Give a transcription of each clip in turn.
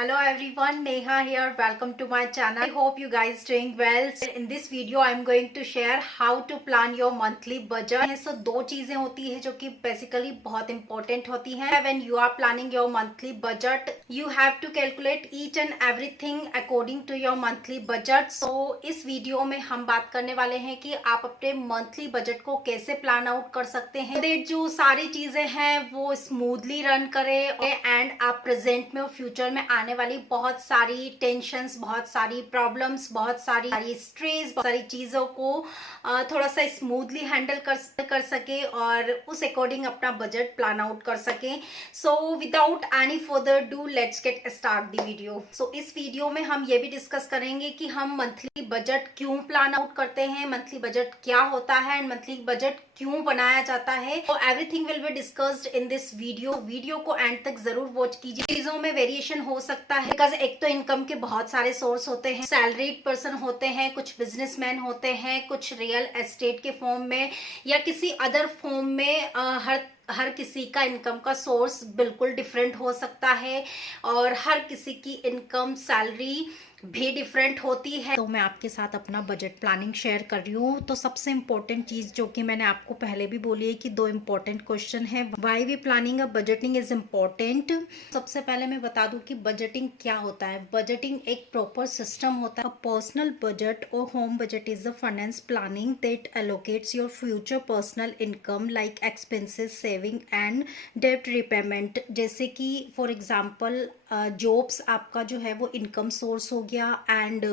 Hello everyone, Neha here. Welcome to my channel. I hope you guys doing well. In this video I am going to share how to plan your monthly budget. So दो चीजें होती है जो कि basically बहुत important होती हैं. When you are planning your monthly budget, you have to calculate each and everything according to your monthly budget. So इस वीडियो में हम बात करने वाले हैं कि आप अपने मंथली बजट को कैसे प्लान आउट कर सकते हैं, जो सारी चीजें हैं वो स्मूथली रन करे एंड आप प्रेजेंट में और फ्यूचर में आने वाली बहुत सारी टेंशंस, बहुत सारी प्रॉब्लम्स, बहुत सारी स्ट्रेस, बहुत सारी चीजों को थोड़ा सा स्मूथली हैंडल कर सके और उस अकॉर्डिंग अपना बजट प्लान आउट कर सके। So without any further do let's get start the video. So इस वीडियो में हम ये भी डिस्कस करेंगे कि हम मंथली बजट क्यों प्लान आउट करते हैं, मंथली बजट क्या होता है एंड मंथली बजट क्यों बनाया जाता है। तो everything will be discussed in this video को एंड तक जरूर वॉच कीजिए। चीजों में वेरिएशन हो सकता है बिकॉज एक तो इनकम के बहुत सारे सोर्स होते हैं, सैलरीड पर्सन होते हैं, कुछ बिजनेसमैन होते हैं, कुछ रियल एस्टेट के फॉर्म में या किसी अदर फॉर्म में। हर किसी का इनकम का सोर्स बिल्कुल डिफरेंट हो सकता है और हर किसी की इनकम सैलरी भी डिफरेंट होती है। तो मैं आपके साथ अपना बजट प्लानिंग शेयर कर रही हूँ। तो सबसे इम्पोर्टेंट चीज जो कि मैंने आपको पहले भी बोली है कि दो इम्पोर्टेंट क्वेश्चन है, why we planning a budgeting is important. सबसे पहले मैं बता दूं कि बजटिंग क्या होता है। बजटिंग एक प्रॉपर सिस्टम होता है। पर्सनल बजट और home budget is the finance planning that allocates your future personal income like expenses, saving and डेब्ट रिपेमेंट। जैसे कि फॉर एग्जाम्पल जॉब्स आपका जो है वो इनकम सोर्स हो गया and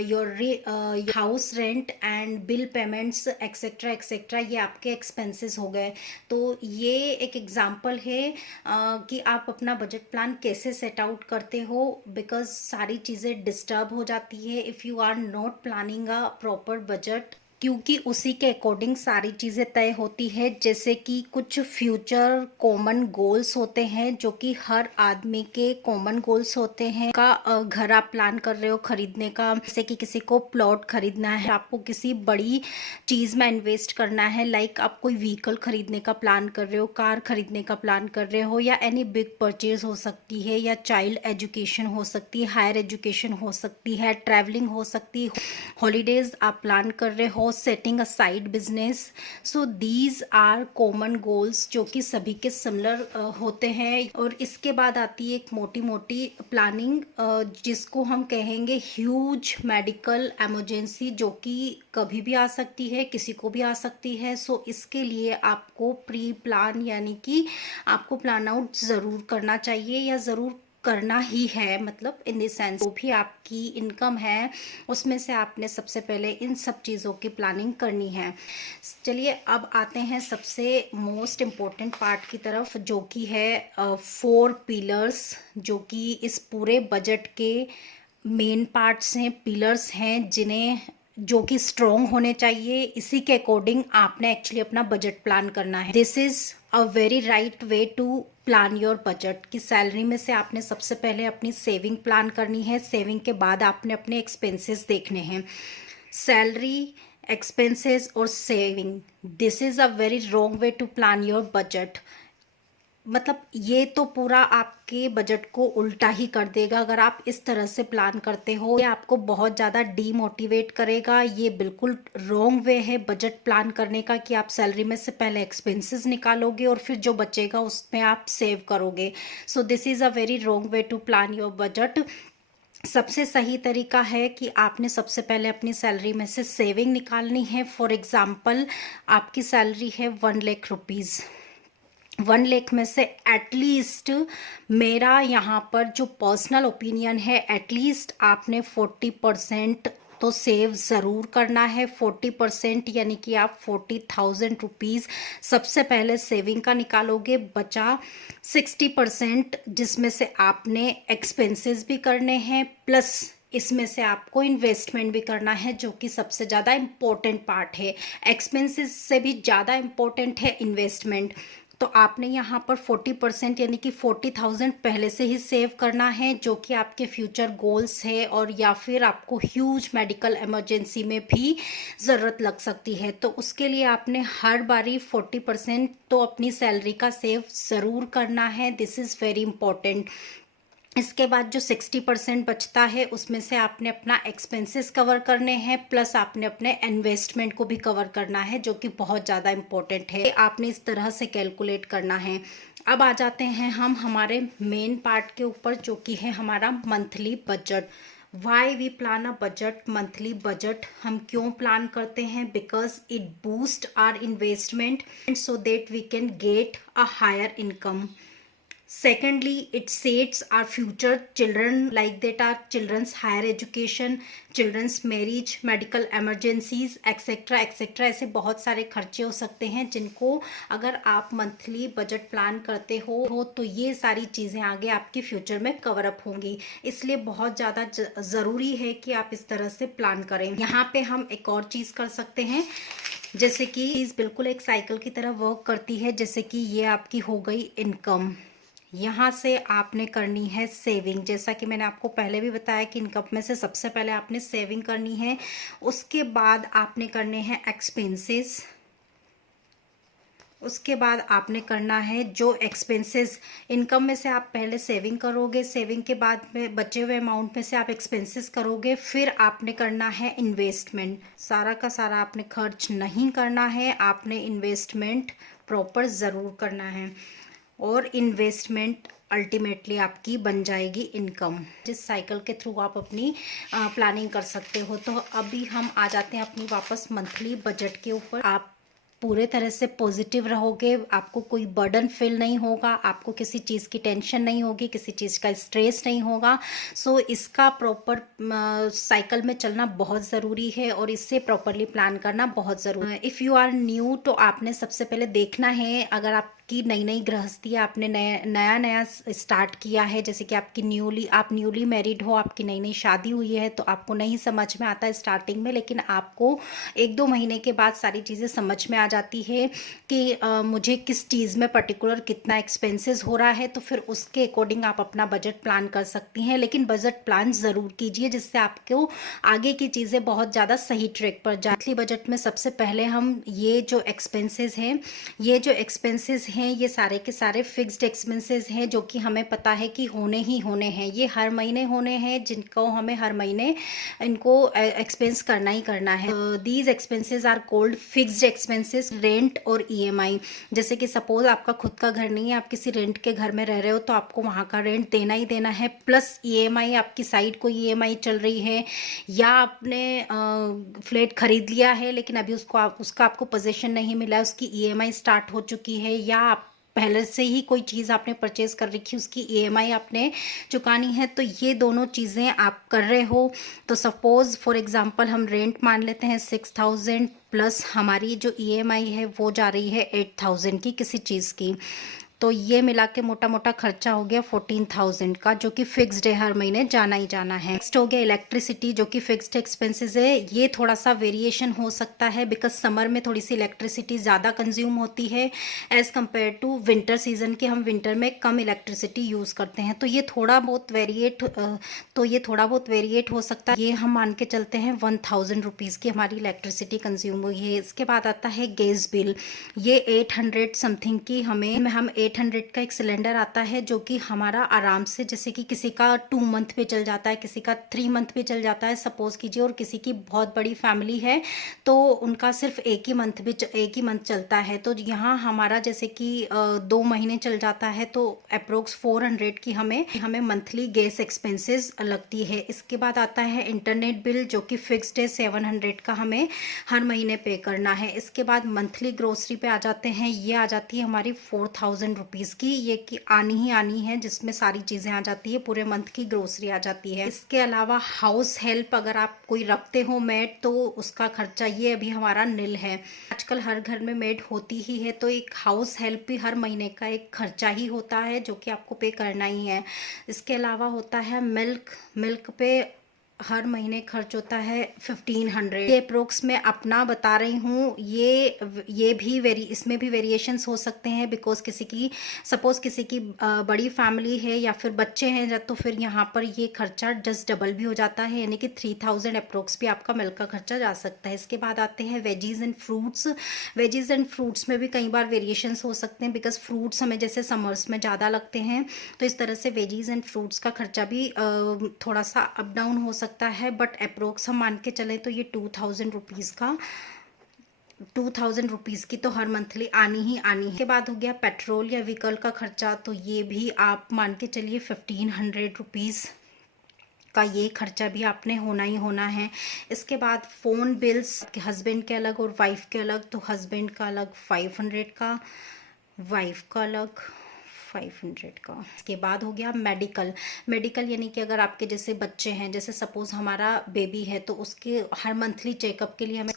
your house rent and bill payments etcetera etcetera, ये आपके एक्सपेंसेस हो गए। तो ये एक एग्जांपल है कि आप अपना बजट प्लान कैसे सेट आउट करते हो, बिकॉज सारी चीज़ें डिस्टर्ब हो जाती है if you are not planning a proper budget, क्योंकि उसी के अकॉर्डिंग सारी चीज़ें तय होती है। जैसे कि कुछ फ्यूचर कॉमन गोल्स होते हैं जो कि हर आदमी के कॉमन गोल्स होते हैं। का घर आप प्लान कर रहे हो खरीदने का, जैसे कि किसी को प्लॉट खरीदना है, आपको किसी बड़ी चीज़ में इन्वेस्ट करना है, लाइक आप कोई व्हीकल खरीदने का प्लान कर रहे हो, कार खरीदने का प्लान कर रहे हो, या एनी बिग परचेज हो सकती है, या चाइल्ड एजुकेशन हो सकती है, हायर एजुकेशन हो सकती है, ट्रैवलिंग हो सकती है, हॉलीडेज आप प्लान कर रहे हो, setting a side business. So these are common goals जो कि सभी के सिमिलर होते हैं। और इसके बाद आती है एक मोटी मोटी प्लानिंग जिसको हम कहेंगे ह्यूज मेडिकल इमरजेंसी, जो कि कभी भी आ सकती है, किसी को भी आ सकती है। सो इसके लिए आपको प्री प्लान यानी कि आपको प्लान आउट ज़रूर करना चाहिए या ज़रूर करना ही है। मतलब इन द सेंस जो भी आपकी इनकम है उसमें से आपने सबसे पहले इन सब चीज़ों की प्लानिंग करनी है। चलिए अब आते हैं सबसे मोस्ट इम्पोर्टेंट पार्ट की तरफ, जो कि है 4 पिलर्स, जो कि इस पूरे बजट के मेन पार्ट्स हैं, पिलर्स हैं, जिन्हें जो कि स्ट्रॉन्ग होने चाहिए। इसी के अकॉर्डिंग आपने एक्चुअली अपना बजट प्लान करना है। This is a very right way to plan your budget. की सैलरी में से आपने सबसे पहले अपनी सेविंग प्लान करनी है, सेविंग के बाद आपने अपने एक्सपेंसेस देखने हैं। सैलरी, एक्सपेंसेस और saving, this is a very wrong way to plan your budget. मतलब ये तो पूरा आपके बजट को उल्टा ही कर देगा अगर आप इस तरह से प्लान करते हो। ये आपको बहुत ज़्यादा डीमोटिवेट करेगा। ये बिल्कुल रॉन्ग वे है बजट प्लान करने का कि आप सैलरी में से पहले एक्सपेंसेस निकालोगे और फिर जो बचेगा उसमें आप सेव करोगे। So this is a very wrong way to plan your budget. सबसे सही तरीका है कि आपने सबसे पहले अपनी सैलरी में से सेविंग निकालनी है। फॉर एग्ज़ाम्पल आपकी सैलरी है 1 लाख रुपीज़। 1 लाख में से एटलीस्ट, मेरा यहाँ पर जो पर्सनल ओपिनियन है, एटलीस्ट आपने 40% तो सेव ज़रूर करना है। 40% यानी कि आप 40,000 रुपीज़ सबसे पहले सेविंग का निकालोगे। बचा 60% जिसमें से आपने एक्सपेंसेस भी करने हैं, प्लस इसमें से आपको इन्वेस्टमेंट भी करना है, जो कि सबसे ज़्यादा इम्पोर्टेंट पार्ट है। एक्सपेंसेस से भी ज़्यादा इम्पोर्टेंट है इन्वेस्टमेंट। तो आपने यहाँ पर 40% यानी कि 40,000 पहले से ही सेव करना है, जो कि आपके फ्यूचर गोल्स है और या फिर आपको ह्यूज मेडिकल इमरजेंसी में भी ज़रूरत लग सकती है। तो उसके लिए आपने हर बारी 40% तो अपनी सैलरी का सेव ज़रूर करना है। This is very important. इसके बाद जो 60% बचता है उसमें से आपने अपना एक्सपेंसेस कवर करने हैं, प्लस आपने अपने इन्वेस्टमेंट को भी कवर करना है, जो कि बहुत ज़्यादा इम्पोर्टेंट है। आपने इस तरह से कैलकुलेट करना है। अब आ जाते हैं हम हमारे मेन पार्ट के ऊपर, जो कि है हमारा monthly budget. Why we plan a budget, monthly budget हम क्यों प्लान करते हैं? Because it boost our investment so that we can get a higher income. Secondly, it sets our future children, like that our children's higher education, children's marriage, medical emergencies, etc etc. ऐसे बहुत सारे खर्चे हो सकते हैं जिनको अगर आप मंथली बजट प्लान करते हो तो ये सारी चीज़ें आगे आपके फ्यूचर में कवर अप होंगी। इसलिए बहुत ज़्यादा ज़रूरी है कि आप इस तरह से प्लान करें। यहाँ पे हम एक और चीज़ कर सकते हैं, जैसे कि चीज़ बिल्कुल एक साइकिल की तरह वर्क करती है। जैसे कि ये आपकी हो गई इनकम, यहाँ से आपने करनी है सेविंग। जैसा कि मैंने आपको पहले भी बताया कि इनकम में से सबसे पहले आपने सेविंग करनी है, उसके बाद आपने करने हैं एक्सपेंसेस, उसके बाद आपने करना है जो एक्सपेंसेस इनकम में से आप पहले सेविंग करोगे, सेविंग के बाद में बचे हुए अमाउंट में से आप एक्सपेंसेस करोगे, फिर आपने करना है इन्वेस्टमेंट। सारा का सारा आपने खर्च नहीं करना है, आपने इन्वेस्टमेंट प्रॉपर ज़रूर करना है और इन्वेस्टमेंट अल्टीमेटली आपकी बन जाएगी इनकम। जिस साइकिल के थ्रू आप अपनी प्लानिंग कर सकते हो। तो अभी हम आ जाते हैं अपनी वापस मंथली बजट के ऊपर। आप पूरे तरह से पॉजिटिव रहोगे, आपको कोई बर्डन फील नहीं होगा, आपको किसी चीज़ की टेंशन नहीं होगी, किसी चीज़ का स्ट्रेस नहीं होगा। सो इसका प्रॉपर साइकिल में चलना बहुत ज़रूरी है और इससे प्रॉपरली प्लान करना बहुत ज़रूरी है। इफ़ यू आर न्यू, तो आपने सबसे पहले देखना है, अगर आपकी नई नई गृहस्थी है, आपने नया नया स्टार्ट किया है, जैसे कि आप न्यूली मैरिड हो, आपकी नई नई शादी हुई है, तो आपको नहीं समझ में आता है स्टार्टिंग में, लेकिन आपको 1-2 महीने के बाद सारी चीज़ें समझ में आ जाती है कि मुझे किस चीज़ में पर्टिकुलर कितना एक्सपेंसेस हो रहा है। तो फिर उसके अकॉर्डिंग आप अपना बजट प्लान कर सकती हैं, लेकिन बजट प्लान ज़रूर कीजिए जिससे आपको आगे की चीज़ें बहुत ज़्यादा सही ट्रैक पर जाए। मंथली बजट में सबसे पहले हम ये जो एक्सपेंसेस हैं ये सारे के सारे फिक्स्ड एक्सपेंसेस हैं, जो कि हमें पता है कि होने ही होने हैं, ये हर महीने होने हैं, जिनको हमें हर महीने इनको एक्सपेंस करना ही करना है। These expenses are called fixed expenses, rent और ईएमआई। जैसे कि सपोज आपका खुद का घर नहीं है, आप किसी रेंट के घर में रह रहे हो, तो आपको वहाँ का रेंट देना ही देना है, प्लस ईएमआई, आपकी साइड कोई ईएमआई चल रही है, या आपने फ्लैट खरीद लिया है लेकिन अभी उसका आपको पोजीशन नहीं मिला है, उसकी ईएमआई स्टार्ट हो चुकी है, या आप पहले से ही कोई चीज़ आपने परचेज कर रखी, उसकी ईएमआई आपने चुकानी है। तो ये दोनों चीज़ें आप कर रहे हो, तो सपोज़ फॉर एग्जांपल हम रेंट मान लेते हैं 6000, प्लस हमारी जो ईएमआई है वो जा रही है 8000 की किसी चीज़ की, तो ये मिला के मोटा मोटा खर्चा हो गया 14,000 का, जो कि फिक्स्ड है, हर महीने जाना ही जाना है। नेक्स्ट हो गया इलेक्ट्रिसिटी, जो कि फिक्स्ड एक्सपेंसेस है। ये थोड़ा सा वेरिएशन हो सकता है, बिकॉज समर में थोड़ी सी इलेक्ट्रिसिटी ज़्यादा कंज्यूम होती है as compare to winter season के। हम विंटर में कम इलेक्ट्रिसिटी यूज़ करते हैं, तो ये थोड़ा बहुत वेरिएट हो सकता है। ये हम मान के चलते हैं 1000 रुपीज़ की हमारी इलेक्ट्रिसिटी कंज्यूम हुई है। इसके बाद आता है गैस बिल, ये 800 समथिंग की हम 800 का एक सिलेंडर आता है, जो कि हमारा आराम से, जैसे कि किसी का 2 मंथ पे चल जाता है, किसी का 3 मंथ पे चल जाता है सपोज कीजिए, और किसी की बहुत बड़ी फैमिली है तो उनका सिर्फ एक ही मंथ चलता है। तो यहाँ हमारा जैसे कि 2 महीने चल जाता है, तो अप्रोक्स 400 की हमें मंथली गैस एक्सपेंसेस लगती है। इसके बाद आता है इंटरनेट बिल, जो कि फिक्स्ड है, 700 का हमें हर महीने पे करना है। इसके बाद मंथली ग्रोसरी पे आ जाते हैं, ये आ जाती है हमारी 4000 रुपीज़ की, ये कि आनी ही आनी है, जिसमें सारी चीज़ें आ जाती है, पूरे मंथ की ग्रोसरी आ जाती है। इसके अलावा हाउस हेल्प, अगर आप कोई रखते हो मेड, तो उसका खर्चा ये अभी हमारा निल है। आजकल हर घर में मेड होती ही है, तो एक हाउस हेल्प भी हर महीने का एक खर्चा ही होता है, जो कि आपको पे करना ही है। इसके अलावा होता है मिल्क पे हर महीने खर्च होता है 1500। ये अप्रोक्स मैं अपना बता रही हूँ। ये भी इसमें भी वेरिएशंस हो सकते हैं, बिकॉज सपोज किसी की बड़ी फैमिली है या फिर बच्चे हैं, तो फिर यहाँ पर ये खर्चा जस्ट डबल भी हो जाता है, यानी कि 3000 अप्रोक्स भी आपका मिल्क का खर्चा जा सकता है। इसके बाद आते हैं veggies and fruits. Veggies and fruits में भी कई बार वेरिएशंस हो सकते हैं, बिकॉज फ्रूट्स हमें जैसे समर्स में ज़्यादा लगते हैं, तो इस तरह से वेजीज एंड फ्रूट्स का खर्चा भी थोड़ा सा अप डाउन हो सकता है। बट अप्रोक्स हम मान के चलें तो ये 2000 रुपीज़ का 2000 रुपीज़ की तो हर मंथली आनी ही आनी है। के बाद हो गया पेट्रोल या व्हीकल का खर्चा, तो ये भी आप मान के चलिए 1500 रुपीज़ का ये खर्चा भी आपने होना ही होना है। इसके बाद फ़ोन बिल्स, हस्बैंड के अलग और वाइफ के अलग, तो हस्बैंड का अलग 500 का, वाइफ का अलग 500 का। इसके बाद हो गया मेडिकल यानी कि अगर आपके जैसे बच्चे हैं, जैसे सपोज हमारा बेबी है, तो उसके हर मंथली चेकअप के लिए हमें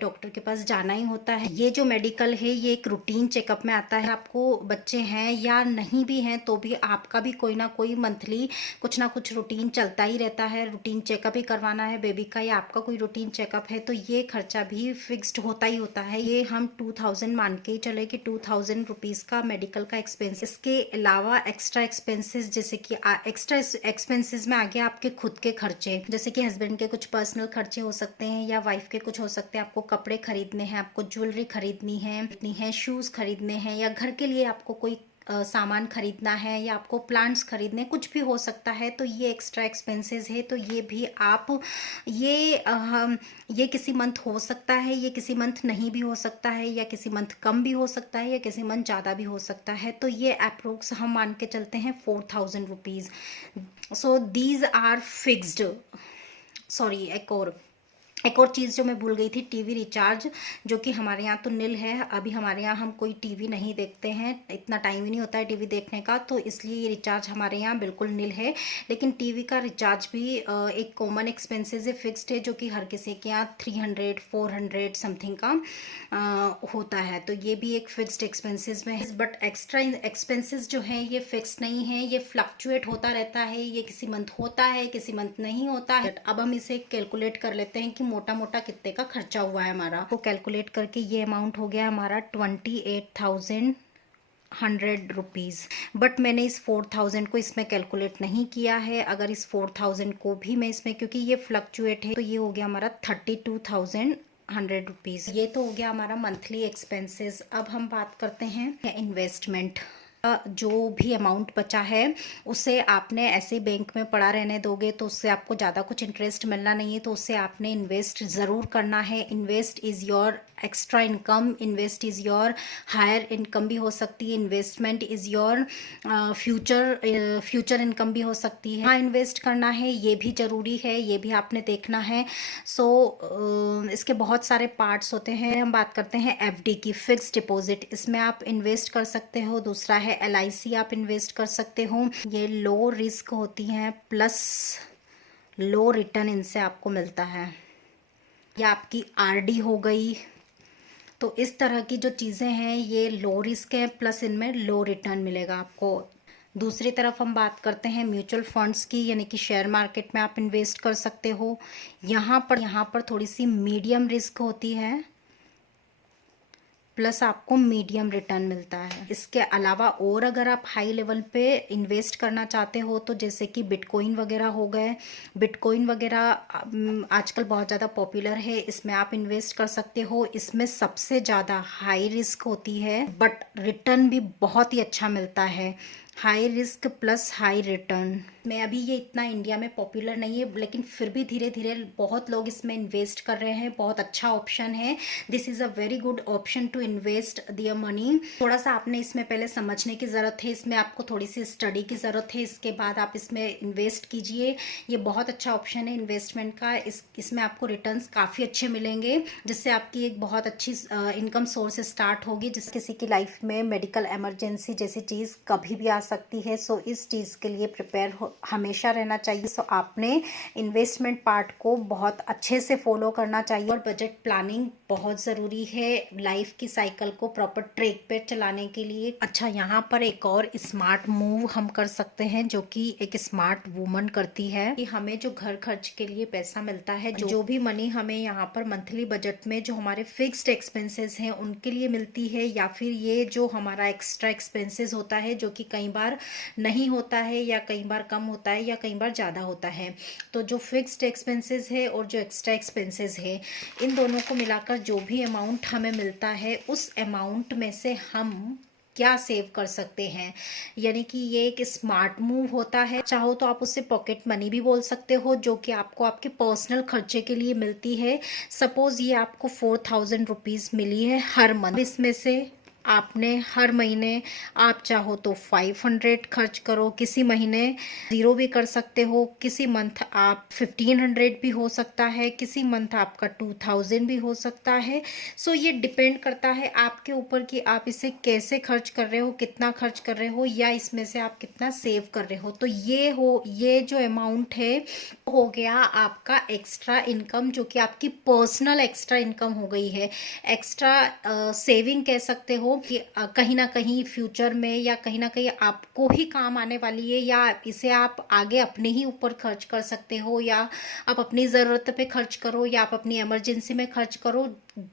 डॉक्टर के पास जाना ही होता है। ये जो मेडिकल है ये एक रूटीन चेकअप में आता है। आपको बच्चे हैं या नहीं भी हैं तो भी आपका भी कोई ना कोई मंथली कुछ ना कुछ रूटीन चलता ही रहता है। रूटीन चेकअप ही करवाना है बेबी का, या आपका कोई रूटीन चेकअप है, तो ये खर्चा भी फिक्स्ड होता ही होता है। ये हम 2000 मान के चले कि 2000 रुपीज़ का मेडिकल का एक्सपेंस। इसके अलावा एक्स्ट्रा एक्सपेंसेस, जैसे कि एक्स्ट्रा एक्सपेंसेस में आ गया आपके खुद के खर्चे, जैसे कि हस्बैंड के कुछ पर्सनल खर्चे हो सकते हैं या वाइफ के कुछ हो सकते हैं। आपको कपड़े खरीदने हैं, आपको ज्वेलरी खरीदनी है, शूज़ खरीदने हैं, या घर के लिए आपको कोई सामान खरीदना है, या आपको प्लांट्स खरीदने, कुछ भी हो सकता है, तो ये एक्स्ट्रा एक्सपेंसेस है। तो ये भी आप ये किसी मंथ हो सकता है, ये किसी मंथ नहीं भी हो सकता है, या किसी मंथ कम भी हो सकता है, या किसी मंथ ज़्यादा भी हो सकता है। तो ये अप्रोक्स हम मान के चलते हैं 4000 rupees. So these are fixed. Sorry, एक और चीज़ जो मैं भूल गई थी, टीवी रिचार्ज, जो कि हमारे यहाँ तो निल है। अभी हमारे यहाँ हम कोई टीवी नहीं देखते हैं, इतना टाइम ही नहीं होता है टीवी देखने का, तो इसलिए ये रिचार्ज हमारे यहाँ बिल्कुल निल है। लेकिन टीवी का रिचार्ज भी एक कॉमन एक्सपेंसेस है, फिक्स्ड है, जो कि हर किसी के यहाँ 300 400 समथिंग का होता है। तो ये भी एक फिक्स्ड एक्सपेंसेस में है। बट एक्स्ट्रा एक्सपेंसेस जो हैं ये फिक्स नहीं है, ये फ्लक्चुएट होता रहता है। ये किसी मंथ होता है, किसी मंथ नहीं होता है। अब हम इसे कैलकुलेट कर लेते हैं कि मोटा मोटा कितने का खर्चा हुआ है हमारा। तो कैलकुलेट करके ये अमाउंट हो गया हमारा 28,100 रुपीज़। बट मैंने इस 4000 को इसमें कैलकुलेट नहीं किया है। अगर इस 4000 को भी मैं इसमें, क्योंकि ये फ्लक्चुएट है, तो ये हो गया हमारा 32,100 रुपीज़। ये तो हो गया हमारा मंथली एक्सपेंसेस। अब हम बात करते हैं इन्वेस्टमेंट। जो भी अमाउंट बचा है उसे आपने ऐसे बैंक में पड़ा रहने दोगे तो उससे आपको ज़्यादा कुछ इंटरेस्ट मिलना नहीं है, तो उससे आपने इन्वेस्ट ज़रूर करना है। Invest is your extra income, invest is your higher income भी हो सकती है, investment is your future income भी हो सकती है। हाँ, इन्वेस्ट करना है, ये भी ज़रूरी है, ये भी आपने देखना है। सो इसके बहुत सारे पार्ट्स होते हैं। हम बात करते हैं एफडी की, फिक्स डिपॉजिट। इसमें आप इन्वेस्ट कर सकते हो। दूसरा है LIC, आप इन्वेस्ट कर सकते हो। ये लो रिस्क होती हैं प्लस लो रिटर्न इनसे आपको मिलता है। या आपकी RD हो गई, तो इस तरह की जो चीज़ें हैं ये लो रिस्क है प्लस इनमें लो रिटर्न मिलेगा आपको। दूसरी तरफ हम बात करते हैं म्यूचुअल फंड्स की, यानी कि शेयर मार्केट में आप इन्वेस्ट कर सकते हो। यहाँ पर थोड़ी सी मीडियम रिस्क होती है प्लस आपको मीडियम रिटर्न मिलता है। इसके अलावा और अगर आप हाई लेवल पे इन्वेस्ट करना चाहते हो, तो जैसे कि बिटकॉइन वगैरह हो गए, बिटकॉइन वगैरह आजकल बहुत ज़्यादा पॉपुलर है, इसमें आप इन्वेस्ट कर सकते हो। इसमें सबसे ज़्यादा हाई रिस्क होती है बट रिटर्न भी बहुत ही अच्छा मिलता है। High risk plus high return में अभी ये इतना इंडिया में पॉपुलर नहीं है, लेकिन फिर भी धीरे धीरे बहुत लोग इसमें इन्वेस्ट कर रहे हैं। बहुत अच्छा ऑप्शन है। This is a very good option to invest their money. थोड़ा सा आपने इसमें पहले समझने की ज़रूरत है, इसमें आपको थोड़ी सी स्टडी की ज़रूरत है, इसके बाद आप इसमें इन्वेस्ट कीजिए। ये बहुत अच्छा ऑप्शन है इन्वेस्टमेंट का। इसमें आपको रिटर्न्स काफ़ी अच्छे मिलेंगे, जिससे आपकी एक बहुत अच्छी इनकम सोर्स स्टार्ट होगी। जिस किसी की लाइफ में मेडिकल इमरजेंसी जैसी चीज़ कभी भी आ सकती है। सो इस चीज़ के लिए प्रिपेयर हमेशा रहना चाहिए। सो आपने इन्वेस्टमेंट पार्ट को बहुत अच्छे से फॉलो करना चाहिए और बजट प्लानिंग बहुत ज़रूरी है लाइफ की साइकिल को प्रॉपर ट्रैक पे चलाने के लिए। अच्छा, यहाँ पर एक और स्मार्ट मूव हम कर सकते हैं जो कि एक स्मार्ट वुमन करती है कि हमें जो घर खर्च के लिए पैसा मिलता है, जो भी मनी हमें यहाँ पर मंथली बजट में जो हमारे फिक्स्ड एक्सपेंसेस हैं उनके लिए मिलती है, या फिर ये जो हमारा एक्स्ट्रा एक्सपेंसेस होता है जो कि कई बार नहीं होता है या कई बार कम होता है या कई बार ज़्यादा होता है, तो जो फिक्स्ड एक्सपेंसेस है और जो एक्स्ट्रा एक्सपेंसेस है इन दोनों को मिलाकर जो भी अमाउंट हमें मिलता है उस अमाउंट में से हम क्या सेव कर सकते हैं। यानी कि ये एक स्मार्ट मूव होता है। चाहो तो आप उसे पॉकेट मनी भी बोल सकते हो जो कि आपको आपके पर्सनल खर्चे के लिए मिलती है। सपोज ये आपको 4000 रुपीज़ मिली है हर मंथ, इसमें से आपने हर महीने आप चाहो तो 500 खर्च करो, किसी महीने 0 भी कर सकते हो, किसी मंथ आप 1500 भी हो सकता है, किसी मंथ आपका 2000 भी हो सकता है। सो ये डिपेंड करता है आपके ऊपर कि आप इसे कैसे खर्च कर रहे हो, कितना खर्च कर रहे हो, या इसमें से आप कितना सेव कर रहे हो। तो ये जो अमाउंट है हो गया आपका एक्स्ट्रा इनकम, जो कि आपकी पर्सनल एक्स्ट्रा इनकम हो गई है। एक्स्ट्रा सेविंग कह सकते हो कि कहीं ना कहीं फ्यूचर में या कहीं ना कहीं आपको ही काम आने वाली है, या इसे आप आगे अपने ही ऊपर खर्च कर सकते हो, या आप अपनी ज़रूरत पे खर्च करो, या आप अपनी इमरजेंसी में खर्च करो,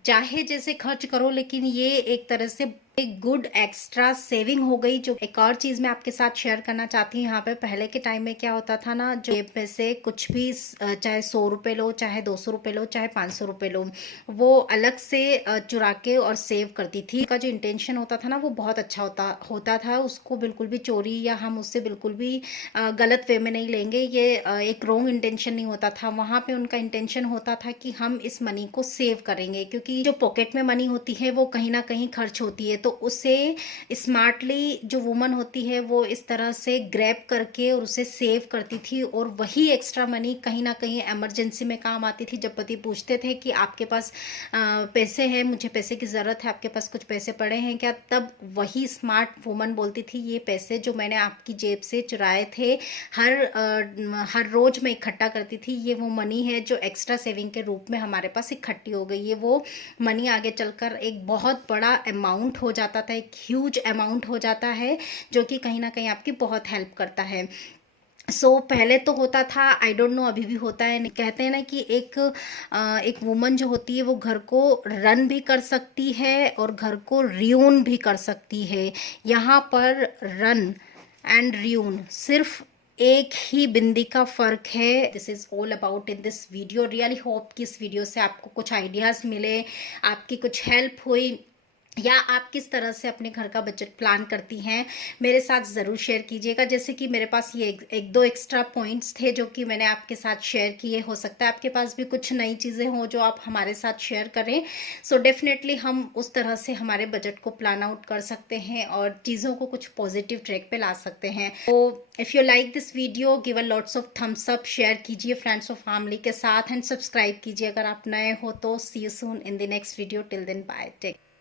चाहे जैसे खर्च करो, लेकिन ये एक तरह से एक गुड एक्स्ट्रा सेविंग हो गई। जो एक और चीज़ मैं आपके साथ शेयर करना चाहती हूँ यहाँ पे, पहले के टाइम में क्या होता था ना, जो जेब में से कुछ भी चाहे 100 रुपये लो, चाहे 200 रुपये लो, चाहे 500 रुपये लो, वो अलग से चुरा के और सेव करती थी। का जो इंटेंशन होता था ना वो बहुत अच्छा होता था, उसको बिल्कुल भी चोरी या हम उससे बिल्कुल भी गलत वे में नहीं लेंगे, ये एक रॉन्ग इंटेंशन नहीं होता था। वहाँ पे उनका इंटेंशन होता था कि हम इस मनी को सेव करेंगे, क्योंकि जो पॉकेट में मनी होती है वो कहीं ना कहीं खर्च होती है, तो उसे स्मार्टली जो वुमन होती है वो इस तरह से ग्रैब करके और उसे सेव करती थी, और वही एक्स्ट्रा मनी कहीं ना कहीं इमरजेंसी में काम आती थी। जब पति पूछते थे कि आपके पास पैसे हैं, मुझे पैसे की ज़रूरत है, आपके पास कुछ पैसे पड़े हैं क्या, तब वही स्मार्ट वुमन बोलती थी ये पैसे जो मैंने आपकी जेब से चुराए थे हर रोज़ मैं इकट्ठा करती थी, ये वो मनी है जो एक्स्ट्रा सेविंग के रूप में हमारे पास इकट्ठी हो गई है। वो मनी आगे चलकर एक बहुत बड़ा अमाउंट हो जाता था, एक ह्यूज अमाउंट हो जाता है, जो कि कहीं ना कहीं आपकी बहुत हेल्प करता है। पहले तो होता था, आई डोंट नो अभी भी होता है, कहते हैं ना कि एक वुमन जो होती है वो घर को रन भी कर सकती है और घर को रियून भी कर सकती है। यहाँ पर रन एंड रियून सिर्फ एक ही बिंदी का फ़र्क है। This is all about in this video. Really hope कि इस वीडियो से आपको कुछ आइडियाज़ मिले, आपकी कुछ हेल्प हुई, या आप किस तरह से अपने घर का बजट प्लान करती हैं मेरे साथ ज़रूर शेयर कीजिएगा। जैसे कि मेरे पास ये एक दो एक्स्ट्रा पॉइंट्स थे जो कि मैंने आपके साथ शेयर किए, हो सकता है आपके पास भी कुछ नई चीज़ें हों जो आप हमारे साथ शेयर करें। सो डेफिनेटली हम उस तरह से हमारे बजट को प्लान आउट कर सकते हैं और चीज़ों को कुछ पॉजिटिव ट्रैक पे ला सकते हैं। तो if you like this video, give a lots of thumbs up, share कीजिए फ्रेंड्स और फैमिली के साथ, एंड सब्सक्राइब कीजिए अगर आप नए हो तो। See you soon in the next video. Till then bye, take